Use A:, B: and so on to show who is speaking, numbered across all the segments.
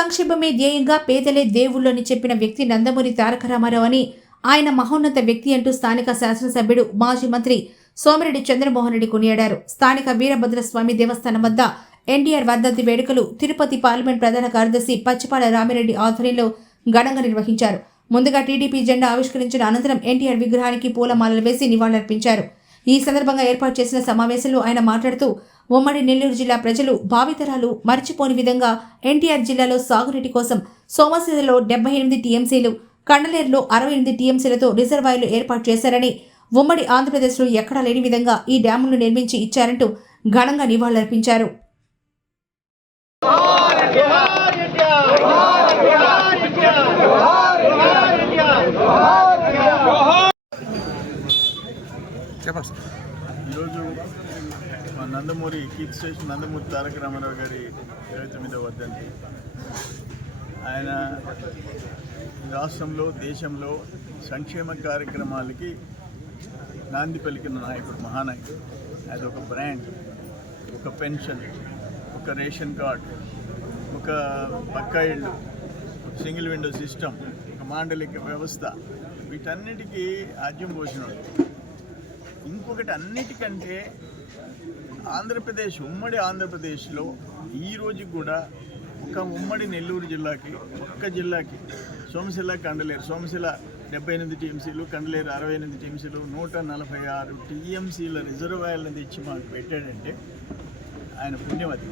A: సంక్షేమమే ధ్యేయంగా పేదలే దేవుళ్ళని చెప్పిన వ్యక్తి నందమూరి తారక రామారావు అని ఆయన మహోన్నత వ్యక్తి అంటూ స్థానిక శాసనసభ్యుడు మాజీ మంత్రి సోమిరెడ్డి చంద్రమోహన్ రెడ్డి కొనియాడారు. స్థానిక వీరభద్రస్వామి దేవస్థానం వద్ద ఎన్టీఆర్ వర్ధంతి వేడుకలు తిరుపతి పార్లమెంట్ ప్రధాన కార్యదర్శి పచ్చిపాల రామిరెడ్డి ఆధ్వర్యంలో ఘనంగా నిర్వహించారు. ముందుగా టీడీపీ జెండా ఆవిష్కరించిన అనంతరం ఎన్టీఆర్ విగ్రహానికి పూలమాలలు వేసి నివాళులర్పించారు. ఈ సందర్భంగా ఏర్పాటు చేసిన సమావేశంలో ఆయన మాట్లాడుతూ ఉమ్మడి నెల్లూరు జిల్లా ప్రజలు భావితరాలు మర్చిపోని విధంగా ఎన్టీఆర్ జిల్లాలో సాగునీటి కోసం సోమశిలలో డెబ్బై ఎనిమిది టీఎంసీలు కండలేరులో అరవై ఎనిమిది టీఎంసీలతో రిజర్వాయర్లు ఏర్పాటు చేశారని ఉమ్మడి ఆంధ్రప్రదేశ్లో ఎక్కడా లేని విధంగా ఈ డ్యాములను నిర్మించి ఇచ్చారంటూ ఘనంగా నివాళులర్పించారు.
B: చెప్పండి సార్
C: ఈరోజు మా నందమూరి కీర్తి స్టేషన్ నందమూరి తారక రామారావు గారి ఇరవై తొమ్మిదవ వర్ధంతి. ఆయన రాష్ట్రంలో దేశంలో సంక్షేమ కార్యక్రమాలకి నాంది పలికిన నాయకుడు మహానాయకుడు. అది ఒక బ్రాండ్ ఒక పెన్షన్ ఒక రేషన్ కార్డ్ ఒక పక్కా ఇళ్ళు సింగిల్ విండో సిస్టమ్ ఒక మాండలిక వ్యవస్థ. వీటన్నిటికీ ఆద్యం పోసినాడు. ఇంకొకటి అన్నిటికంటే ఆంధ్రప్రదేశ్ ఉమ్మడి ఆంధ్రప్రదేశ్లో ఈ రోజు కూడా ఒక ఉమ్మడి నెల్లూరు జిల్లాకి ఒక్క జిల్లాకి సోమశిల కండలేరు సోమశిల డెబ్బై ఎనిమిది టీఎంసీలు కండలేరు అరవై ఎనిమిది టీఎంసీలు నూట నలభై ఆరు టీఎంసీల రిజర్వాయర్లను తెచ్చి మాకు పెట్టాడంటే ఆయన పుణ్యవతి.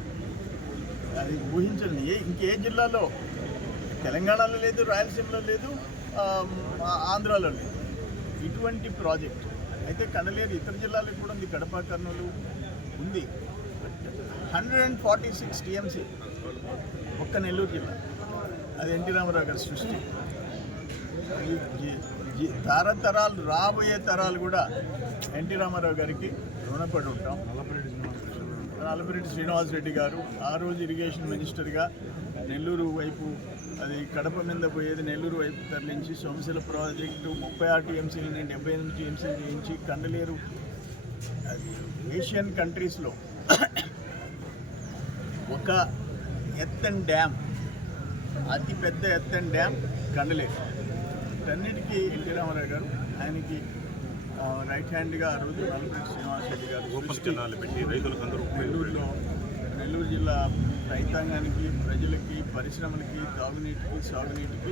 C: అది ఊహించండి. ఏ ఇంకే జిల్లాలో? తెలంగాణలో లేదు రాయలసీమలో లేదు ఆంధ్రాలో లేదు. ఇటువంటి ప్రాజెక్ట్ అయితే కనలేరు. ఇతర జిల్లాలకు కూడా ఉంది. కడప కర్నూలు ఉంది. Hundred and forty six TMC ఒక్క నెల్లూరు జిల్లా. అది ఎన్టీ రామారావు గారి సృష్టి. జీ- తరతరాలు రాబోయే తరాలు కూడా ఎన్టీ రామారావు గారికి రుణపడి ఉంటాం. నల్లపరెడ్డి శ్రీనివాసరెడ్డి గారు ఆ రోజు ఇరిగేషన్ మినిస్టర్గా నెల్లూరు వైపు అది కడప మీద పోయేది నెల్లూరు వైపు తరలించి సోమశిల ప్రాజెక్టు ముప్పై ఆరు టీఎంసీలని డెబ్బై ఎనిమిది టీఎంసీలు చేయించి కండలేరు అది ఏషియన్ కంట్రీస్లో ఒక ఎత్తన్ డ్యామ్ అతి పెద్ద ఎత్తన్ డ్యామ్ కండలేరు వీటన్నిటికీ ఎన్టీ రామారావు గారు ఆయనకి రైట్ హ్యాండ్గా ఆ రోజు నల్లపరెడ్డి శ్రీనివాసరెడ్డి గారు సృష్టి
B: పెట్టి రైతులకు అందరూ
C: నెల్లూరులో నెల్లూరు జిల్లా రైతాంగానికి ప్రజలకి పరిశ్రమలకి తాగునీటికి సాగునీటికి